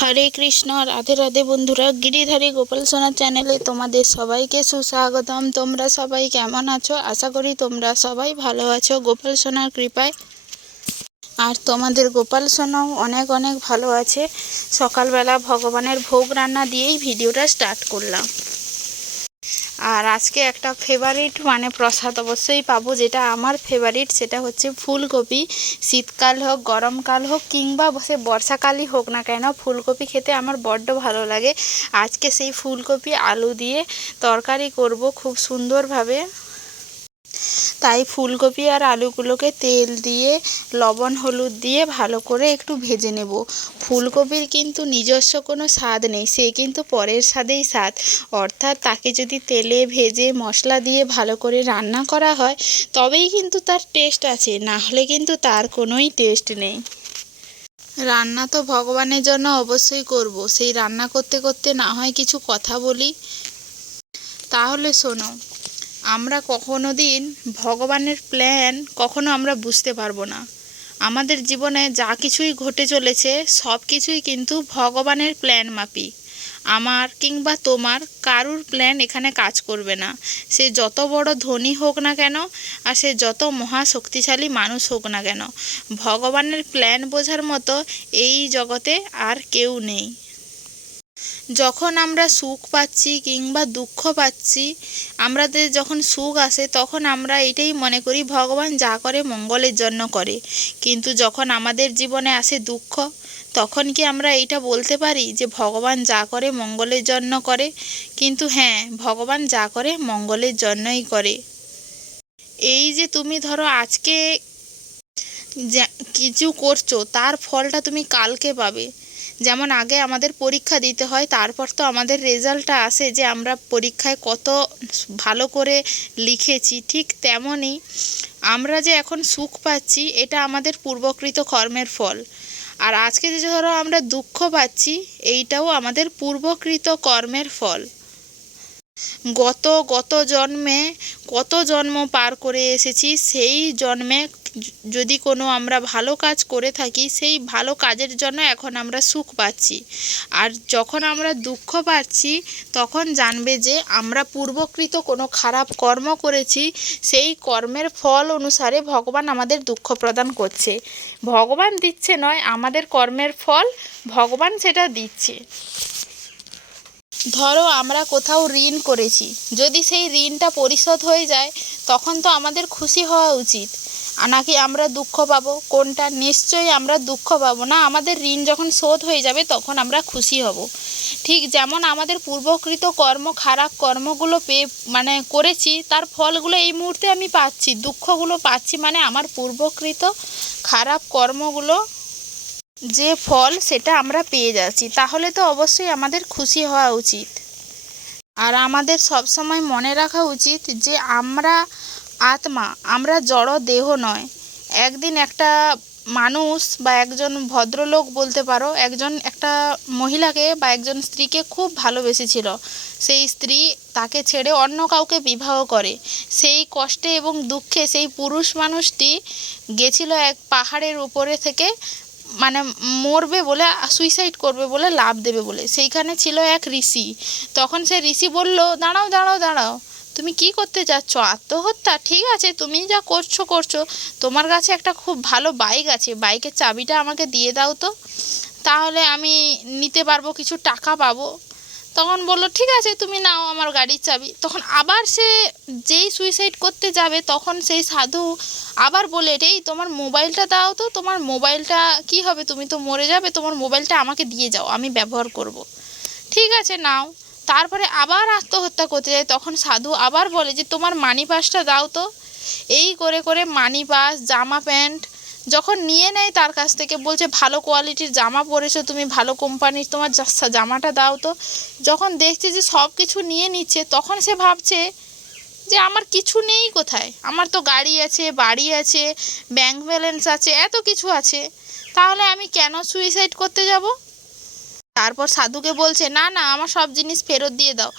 হরে কৃষ্ণ, রাধে রাধে বন্ধুরা, গিরিধারী গোপাল সোনার চ্যানেলে তোমাদের সবাইকে সুস্বাগতম। তোমরা সবাই কেমন আছো? আশা করি তোমরা সবাই ভালো আছো। গোপাল সোনার কৃপায় আর তোমাদের গোপাল সোনাও অনেক অনেক ভালো আছে। সকালবেলা ভগবানের ভোগ রান্না দিয়েই ভিডিওটা স্টার্ট করলাম। আর আজকে একটা ফেভারিট মানে প্রসাদ অবশ্যই পাবো, যেটা আমার ফেভারিট সেটা হচ্ছে ফুলকপি। শীতকাল হোক, গরমকাল হোক, কিংবা সে বর্ষাকালই হোক না কেন, ফুলকপি খেতে আমার বড্ড ভালো লাগে। আজকে সেই ফুলকপি আলু দিয়ে তরকারি করব খুব সুন্দরভাবে। তাই ফুলকপি আর আলুগুলোকে তেল দিয়ে, লবণ, হলুদ দিয়ে ভালো করে একটু ভেজে নেব। ফুলকপির কিন্তু নিজস্ব কোনো স্বাদ নেই, সে কিন্তু পরের স্বাদেই স্বাদ। অর্থাৎ তাকে যদি তেলে ভেজে মশলা দিয়ে ভালো করে রান্না করা হয়, তবেই কিন্তু তার টেস্ট আছে, না হলে কিন্তু তার কোনোই টেস্ট নেই। রান্না তো ভগবানের জন্য অবশ্যই করব, সেই রান্না করতে করতে না হয় কিছু কথা বলি। তাহলে শোনো আমরা কখনো দিন ভগবানের প্ল্যান কখনো আমরা বুঝতে পারব না। আমাদের জীবনে যা কিছুই ঘটে চলেছে, সব কিছুই কিন্তু ভগবানের প্ল্যান মাপি আমার কিংবা তোমার কারুর প্ল্যান এখানে কাজ করবে না। সে যত বড় ধনী হোক না কেন, আর সে যত মহা শক্তিশালী মানুষ হোক না কেন, ভগবানের প্ল্যান বোঝার মতো এই জগতে আর কেউ নেই। যখন আমরা সুখ পাচ্ছি কিংবা দুঃখ পাচ্ছি, আমাদের যখন সুখ আসে, তখন আমরা এটাই মনে করি, ভগবান যা করে মঙ্গলের জন্য করে। কিন্তু যখন আমাদের জীবনে আসে দুঃখ, তখন কি আমরা এইটা বলতে পারি যে, ভগবান যা করে মঙ্গলের জন্য করে? কিন্তু হ্যাঁ ভগবান যা করে মঙ্গলের জন্যই করে। এই যে তুমি ধরো আজকে কিছু করছ, তার ফলটা তুমি কালকে পাবে। যেমন আগে আমাদের পরীক্ষা দিতে হয়, তারপর তো আমাদের রেজাল্টটা আসে যে আমরা পরীক্ষায় কত ভালো করে লিখেছি, ঠিক তেমনই আমরা যে এখন সুখ পাচ্ছি এটা আমাদের পূর্বকৃত কর্মের ফল। আর আজকে যে ধরো আমরা দুঃখ পাচ্ছি, এইটাও আমাদের পূর্বকৃত কর্মের ফল। গত গত জন্মে কত জন্ম পার করে এসেছি, সেই জন্মে যদি কোনো আমরা ভালো কাজ করে থাকি, সেই ভালো কাজের জন্য এখন আমরা সুখ পাচ্ছি। আর যখন আমরা দুঃখ পাচ্ছি, তখন জানবে যে আমরা পূর্বকৃত কোনো খারাপ কর্ম করেছি, সেই কর্মের ফল অনুসারে ভগবান আমাদের দুঃখ প্রদান করছে। ভগবান দিচ্ছে নয়, আমাদের কর্মের ফল ভগবান সেটা দিচ্ছে। ধরো আমরা কোথাও ঋণ করেছি, যদি সেই ঋণটা পরিশোধ হয়ে যায়, তখন তো আমাদের খুশি হওয়া উচিত। নাকি আমরা দুঃখ পাবো? কোনটা? নিশ্চয়ই আমরা দুঃখ পাবো না। আমাদের ঋণ যখন শোধ হয়ে যাবে, তখন আমরা খুশি হব। ঠিক যেমন আমাদের পূর্বকৃত কর্ম, খারাপ কর্মগুলো পেয়ে মানে করেছি, তার ফলগুলো এই মুহূর্তে আমি পাচ্ছি। দুঃখগুলো পাচ্ছি মানে আমার পূর্বকৃত খারাপ কর্মগুলো যে ফল, সেটা আমরা পেয়ে যাচ্ছি। তাহলে তো অবশ্যই আমাদের খুশি হওয়া উচিত। আর আমাদের সবসময় মনে রাখা উচিত যে আমরা আত্মা, আমরা জড় দেহ নয়। একদিন একটা মানুষ বা একজন ভদ্রলোক বলতে পারো, একজন একটা মহিলাকে বা একজন স্ত্রীকে খুব ভালোবেসেছিল। সেই স্ত্রী তাকে ছেড়ে অন্য কাউকে বিবাহ করে। সেই কষ্টে এবং দুঃখে সেই পুরুষ মানুষটি গেছিল এক পাহাড়ের উপরে থেকে মানে মরবে বলে সুইসাইড করবে বলে লাভ দেবে বলে। সেইখানে ছিল এক ঋষি। তখন সে ঋষি বলল, দাঁড়াও দাঁড়াও দাঁড়াও। তুমি কি করতে যাচ্ছ? আত্মহত্যা? ঠিক আছে, তুমি যা করছ করছ। তোমার কাছে একটা খুব ভালো বাইক আছে। বাইকের চাবিটা আমাকে দিয়ে দাও তো। তাহলে আমি নিতে পারব, কিছু টাকা পাবো। তখন বলল, ঠিক আছে, তুমি নাও আমার গাড়ির চাবি। তখন আবার সে যেই সুইসাইড করতে যাবে, তখন সেই সাধু আবার বলে এই তোমার মোবাইলটা দাও তো। তোমার মোবাইলটা কি হবে? তুমি তো মরে যাবে। তোমার মোবাইলটা আমাকে দিয়ে যাও। আমি ব্যবহার করব। ঠিক আছে, নাও। তারপরে আবার আত্মহত্যা করতে যায়। তখন সাধু আবার বলে যে, তোমার মানি পাসটা দাও তো। এই করে করে মানি পাস জামা প্যান্ট যখন নিয়ে নেয় তার কাছ থেকে, বলছে, ভালো কোয়ালিটির জামা পরেছো তুমি, ভালো কোম্পানির তোমার জামাটা দাও তো। যখন দেখছে যে সব কিছু নিয়ে নিচ্ছে, তখন সে ভাবছে যে, আমার কিছু নেই কোথায়? আমার তো গাড়ি আছে, বাড়ি আছে ব্যাংক ব্যালেন্স আছে, এত কিছু আছে। তাহলে আমি কেন সুইসাইড করতে যাব? তারপর সাধুকে বলছে, না না, আমার সব জিনিস ফেরত দিয়ে দাও।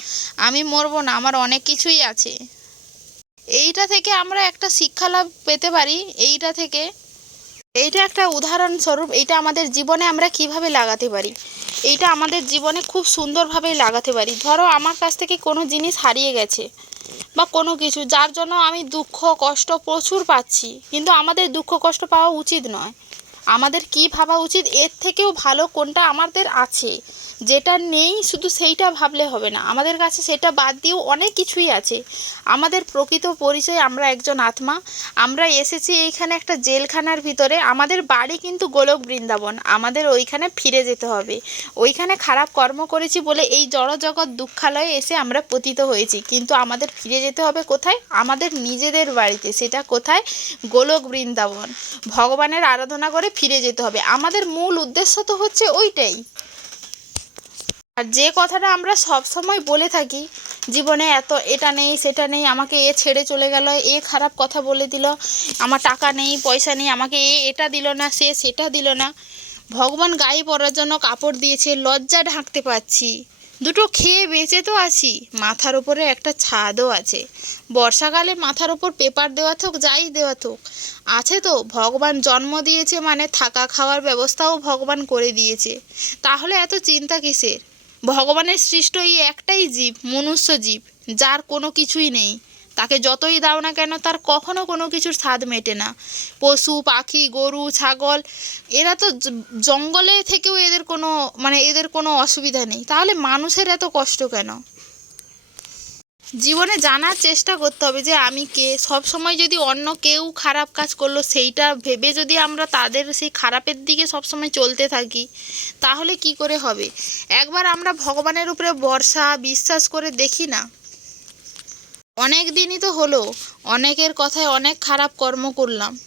আমি মরবো না, আমার অনেক কিছুই আছে। এইটা থেকে আমরা একটা শিক্ষা লাভ পেতে পারি, এইটা থেকে। এইটা একটা উদাহরণস্বরূপ এটা আমাদের জীবনে আমরা কীভাবে লাগাতে পারি? এইটা আমাদের জীবনে খুব সুন্দরভাবেই লাগাতে পারি। ধরো, আমার কাছ থেকে কোনো জিনিস হারিয়ে গেছে বা কোনো কিছু, যার জন্য আমি দুঃখ, কষ্ট প্রচুর পাচ্ছি, কিন্তু আমাদের দুঃখ, কষ্ট পাওয়া উচিত নয়। আমাদের কি ভাবা উচিত? এর থেকেও ভালো কোনটা আমাদের আছে? যেটা নেই শুধু সেইটা ভাবলে হবে না। আমাদের কাছে সেটা বাদ দিয়েও অনেক কিছুই আছে। আমাদের প্রকৃত পরিচয়, আমরা একজন আত্মা। আমরা এসেছি এইখানে একটা জেলখানার ভিতরে। আমাদের বাড়ি কিন্তু গোলক বৃন্দাবন। আমাদের ওইখানে ফিরে যেতে হবে। ওইখানে খারাপ কর্ম করেছি বলে এই জড়জগৎ দুঃখালয়ে এসে আমরা পতিত হয়েছি। কিন্তু আমাদের ফিরে যেতে হবে কোথায়? আমাদের নিজেদের বাড়িতে। সেটা কোথায়? গোলক বৃন্দাবন। ভগবানের আরাধনা করে ফিরে যেতে হবে। আমাদের মূল উদ্দেশ্য তো হচ্ছে ওইটাই। আর যে কথাটা আমরা সব সময় বলে থাকি, জীবনে এত এটা নেই, সেটা নেই, আমাকে এ ছেড়ে চলে গেল, এ খারাপ কথা বলে দিল, আমার টাকা নেই, পয়সা নেই, আমাকে এ এটা দিল না, সে সেটা দিল না। ভগবান গায়ে পরার জন্য কাপড় দিয়েছে, লজ্জা ঢাকতে পারছি। দুটো খেয়ে বেঁচে তো আছি, মাথার উপরে একটা ছাদও আছে। বর্ষাকালে মাথার উপর পেপার দেওয়া থাক, যাই দেওয়া থাক। আছে তো, ভগবান জন্ম দিয়েছে মানে থাকা খাওয়ার ব্যবস্থাও ভগবান করে দিয়েছে। তাহলে এত চিন্তা কিসের? ভগবানের সৃষ্ট এই একটাই জীব, মনুষ্য জীব, যার কোনো কিছুই নেই। তাকে যতই দাও না কেন, তার কখনো কোনো কিছুর স্বাদ মেটে না। পশু, পাখি, গরু, ছাগল, এরা তো জঙ্গলে থেকেও এদের কোনো মানে এদের কোনো অসুবিধা নেই। তাহলে মানুষের এত কষ্ট কেন? জীবনে জানার চেষ্টা করতে হবে যে আমি কে। সব সময় যদি অন্য কেউ খারাপ কাজ করল, সেইটা ভেবে যদি আমরা তাদের সেই খারাপের দিকে সব সময় চলতে থাকি, তাহলে কি করে হবে? একবার আমরা ভগবানের উপরে ভরসা, বিশ্বাস করে দেখি না। অনেক দিনই তো হলো, অনেকের কথায় অনেক খারাপ কর্ম করলাম।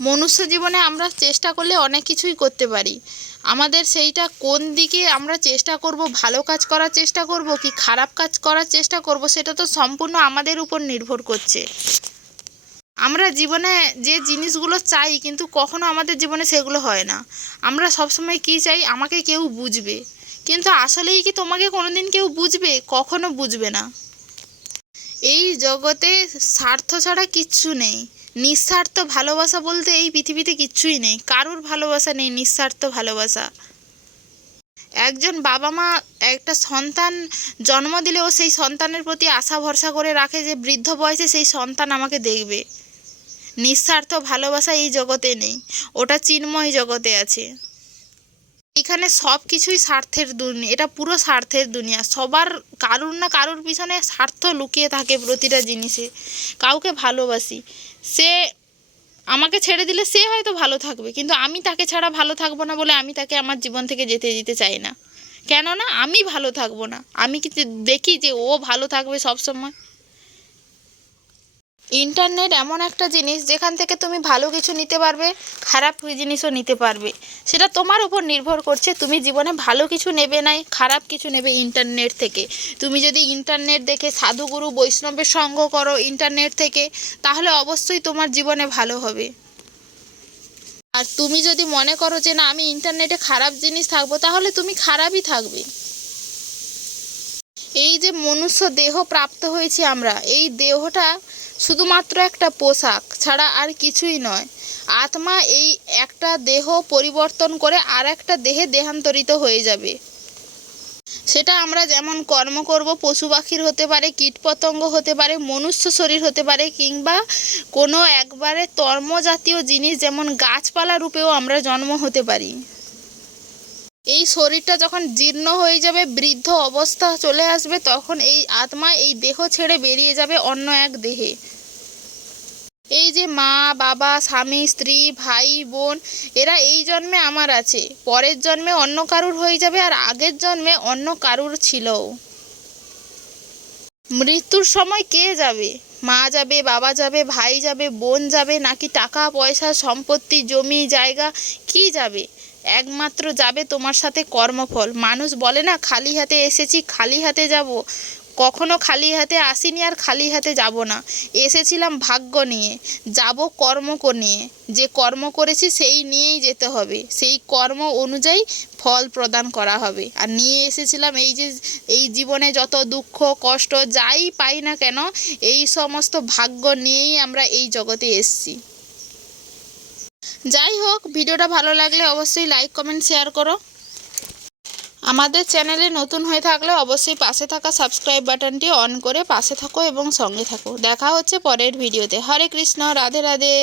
মনুষ্য জীবনে আমরা চেষ্টা করলে অনেক কিছুই করতে পারি। আমাদের সেইটা কোন দিকে আমরা চেষ্টা করব, ভালো কাজ করার চেষ্টা করব কি খারাপ কাজ করার চেষ্টা করব, সেটা তো সম্পূর্ণ আমাদের উপর নির্ভর করছে। আমরা জীবনে যে জিনিসগুলো চাই কিন্তু কখনো আমাদের জীবনে সেগুলো হয় না। আমরা সবসময় কী চাই আমাকে কেউ বুঝবে। কিন্তু আসলেই কি তোমাকে কোনোদিন কেউ বুঝবে? কখনো বুঝবে না। এই জগতে স্বার্থ ছাড়া কিচ্ছু নেই। নিঃস্বার্থ ভালোবাসা বলতে এই পৃথিবীতে কিচ্ছুই নেই। কারুর ভালোবাসা নেই, নিঃস্বার্থ ভালোবাসা। একজন বাবা মা, একটা সন্তান জন্ম দিলেও সেই সন্তানের প্রতি আশা ভরসা করে রাখে যে বৃদ্ধ বয়সে সেই সন্তান আমাকে দেখবে। নিঃস্বার্থ ভালোবাসা এই জগতে নেই, ওটা চিন্ময় জগতে আছে। এখানে সব কিছুই স্বার্থের দুনিয়া, এটা পুরো স্বার্থের দুনিয়া। সবার কারুর না কারুর পিছনে স্বার্থ লুকিয়ে থাকে প্রতিটা জিনিসে। কাউকে ভালোবাসি। সে আমাকে ছেড়ে দিলে সে হয়তো ভালো থাকবে, কিন্তু আমি তাকে ছাড়া ভালো থাকব না বলে আমি তাকে আমার জীবন থেকে যেতে দিতে চাই না। কেননা আমি ভালো থাকব না। আমি কি দেখি যে ও ভালো থাকবে সব সময় ইন্টারনেট এমন একটা জিনিস যেখান থেকে তুমি ভালো কিছু নিতে পারবে, খারাপ জিনিসও নিতে পারবে। সেটা তোমার উপর নির্ভর করছে, তুমি জীবনে ভালো কিছু নেবে নাই, খারাপ কিছু নেবে ইন্টারনেট থেকে। তুমি যদি ইন্টারনেট দেখে সাধুগুরু বৈষ্ণবের সঙ্গ করো ইন্টারনেট থেকে, তাহলে অবশ্যই তোমার জীবনে ভালো হবে। আর তুমি যদি মনে করো যে না, আমি ইন্টারনেটে খারাপ জিনিস থাকব, তাহলে তুমি খারাপই থাকবে। এই যে মনুষ্য দেহ প্রাপ্ত হয়েছি আমরা, এই দেহটা শুধুমাত্র একটা পোশাক ছাড়া আর কিছুই নয়। আত্মা এই একটা দেহ পরিবর্তন করে আর একটা দেহে দেহান্তরিত হয়ে যাবে। সেটা আমরা যেমন কর্ম করব, পশু পাখির হতে পারে, কীটপতঙ্গ হতে পারে, মনুষ্য শরীর হতে পারে, কিংবা কোনো একবারে তর্ম জাতীয় জিনিস যেমন গাছপালা রূপেও আমরা জন্ম হতে পারি। এই শরীরটা যখন জীর্ণ হয়ে যাবে, বৃদ্ধ অবস্থা চলে আসবে, তখন এই আত্মা এই দেহ ছেড়ে বেরিয়ে যাবে অন্য এক দেহে। এই যে মা, বাবা, স্বামী, স্ত্রী, ভাই, বোন, এরা এই জন্মে আমার আছে। পরের জন্মে অন্য কারুর হয়ে যাবে আর আগের জন্মে অন্য কারুর ছিলও। মৃত্যুর সময় কে যাবে? মা যাবে, বাবা যাবে, ভাই যাবে, বোন যাবে, নাকি টাকা, পয়সা, সম্পত্তি, জমি, জায়গা, কি যাবে? একমাত্র যাবে তোমার সাথে কর্মফল। মানুষ বলে না, খালি হাতে এসেছি, খালি হাতে যাব। কখনো খালি হাতে আসিনি আর খালি হাতে যাব না। এসেছিলাম ভাগ্য নিয়ে, যাব কর্ম নিয়ে। যে কর্ম করেছি সেই নিয়েই যেতে হবে। সেই কর্ম অনুযায়ী ফল প্রদান করা হবে। আর নিয়ে এসেছিলাম এই যে, এই জীবনে যত দুঃখ, কষ্ট, যাই পাই না কেন, এই সমস্ত ভাগ্য নিয়েই আমরা এই জগতে এসেছি। যাই হোক, ভিডিওটা ভালো লাগলে অবশ্যই লাইক কমেন্ট শেয়ার করো। আমাদের চ্যানেলে নতুন হয়ে থাকলে অবশ্যই পাশে থাকা সাবস্ক্রাইব বাটনটি অন করে পাশে থাকো এবং সঙ্গে থাকো। দেখা হচ্ছে পরের ভিডিওতে। হরে কৃষ্ণ, রাধে রাধে।